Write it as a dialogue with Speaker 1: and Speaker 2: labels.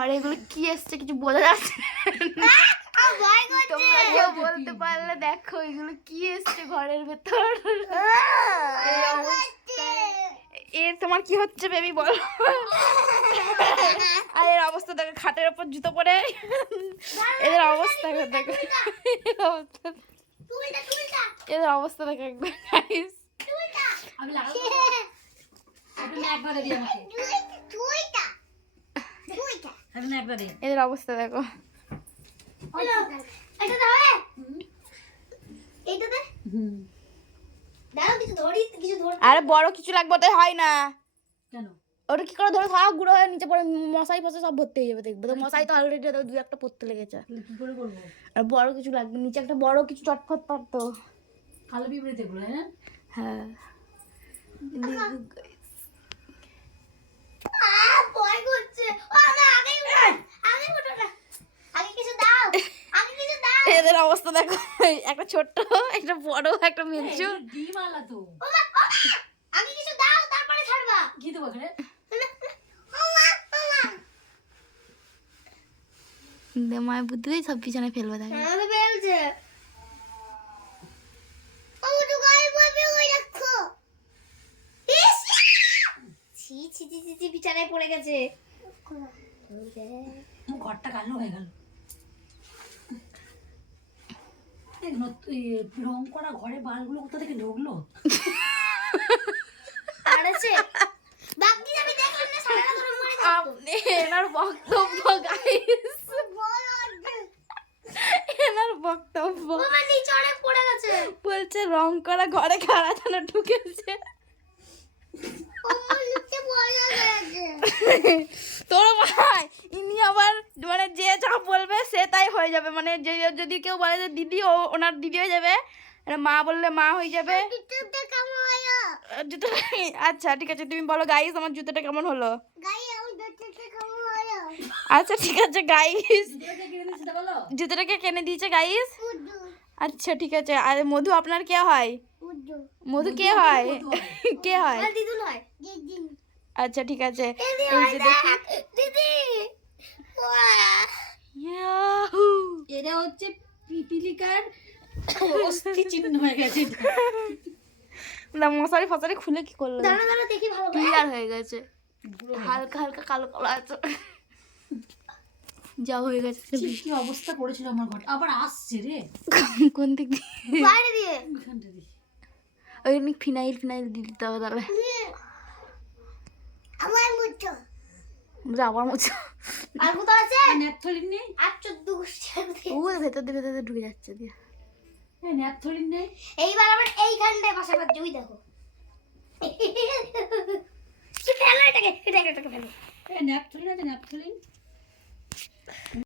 Speaker 1: আর এগুলো কি এসছে কিছু বোঝা যাচ্ছে না। তোমরা কেউ বলতে পারলে দেখো এগুলো কি এসছে ঘরের ভেতর। এই অবস্থা। এ তোমার কি হচ্ছে বেবি বলো। আর এর অবস্থা দেখো খাটের ওপর জুতো পরে। এদের অবস্থা দেখো এদের অবস্থা। এদের অবস্থা দেখো একবার guys।
Speaker 2: আমি লাগাবো। একবারে আমাকে। দিন
Speaker 1: এদের অবস্থা দেখো। আরে বড় কিছু লাগবে তাই হয় না। ওটা কি করে ধরে? সব গুঁড়ো হয়ে নিচে পড়ে মশাই ফসা সব ভর্তি হয়ে যাবে দেখবে। তো মশাই তো অলরেডি দু একটা পড়তে লেগেছে।
Speaker 2: তাহলে কি করে করব?
Speaker 1: আর বড় কিছু লাগবে নিচে একটা বড় কিছু চটফট পারতো
Speaker 2: কালো বিবৃতি হ্যাঁ।
Speaker 1: হ্যাঁ এদের অবস্থা দেখো একটা ছোট্ট একটা বড় একটা
Speaker 2: ডিম আলা তো।
Speaker 3: আগে কিছু দাও তারপরে ছাড়বা।
Speaker 2: কি দেবো
Speaker 1: মায়ের বুদ্ধি সব পিছনে ফেলবে দেখো
Speaker 3: আমাকে বেলছে আমি তো গায়ে বলবে ওই রাখো ইস! ছি ছি ছি ছি ছি বিছানায় পড়ে গেছে।
Speaker 2: ঘরটা কালো হয়ে গেল। রং করা ঘরে বালগুলো কোথা থেকে ঢুকলো?
Speaker 1: এনার বক্তব্য গাইস এনার বক্তব্য।
Speaker 3: আমার নিচে অনেক পড়ে গেছে।
Speaker 1: বলছে রং করা ঘরে খাড়া যেন ঢুকেছে। তোর ভাই ইনি আবার মানে যে যা বলবে সে তাই হয়ে যাবে। মানে যে যদি কেউ বলে যে দিদি ও ওনার দিদি হয়ে যাবে। মা বললে মা হয়ে যাবে।
Speaker 3: জুতোটা
Speaker 1: জুতো আচ্ছা ঠিক আছে তুমি বলো গাইস আমার জুতোটা কেমন হলো?
Speaker 3: জুতোটা
Speaker 1: আচ্ছা ঠিক আছে গাইস
Speaker 2: বলো?
Speaker 1: জুতোটাকে কিনে দিয়েছে গাইস আচ্ছা ঠিক আছে। আর মধু আপনার কে হয়? মধু কে হয় কে হয়?
Speaker 3: আর দিদুন হয়। দিদি।
Speaker 1: আচ্ছা ঠিক আছে।
Speaker 3: দিদি
Speaker 1: এই
Speaker 3: হয়
Speaker 1: যে
Speaker 3: দেখ
Speaker 1: দেখি
Speaker 3: দিদি ওয়া
Speaker 1: ইয়াহু
Speaker 2: এটা হচ্ছে পিপিলিকার অস্থি চিহ্ন হয়ে গেছে।
Speaker 1: না মশারি ফসারি খুলে কি করল?
Speaker 3: দাঁড়া দাঁড়া দেখি ভালো
Speaker 1: ক্লিয়ার হয়ে গেছে। হালকা হালকা কালো কালো আছে। যা হয়ে গেছে
Speaker 2: কি অবস্থা করেছিল আমার ঘর। আবার আসছে রে।
Speaker 1: কোন দিক দিয়ে?
Speaker 3: বাইরে দিয়ে।
Speaker 2: এখানটা দিই
Speaker 1: ওই ফিনাইল ফিনাইল দিয়ে দিতে হবে তাহলে।
Speaker 3: আমার মুঠো।
Speaker 1: আবার মুছো
Speaker 3: আর কোথাও আছে?
Speaker 2: ন্যাপথলিন নেই।
Speaker 3: আর চোদ্দ গোষ্ঠী
Speaker 1: ও ভেতর দিয়ে ভেতর দিয়ে ঢুকে যাচ্ছে দিয়ে।
Speaker 2: এই ন্যাপথলিন নেই।
Speaker 3: এইবার আমার এইখানটায় বাসা বাদ জমি দেখো।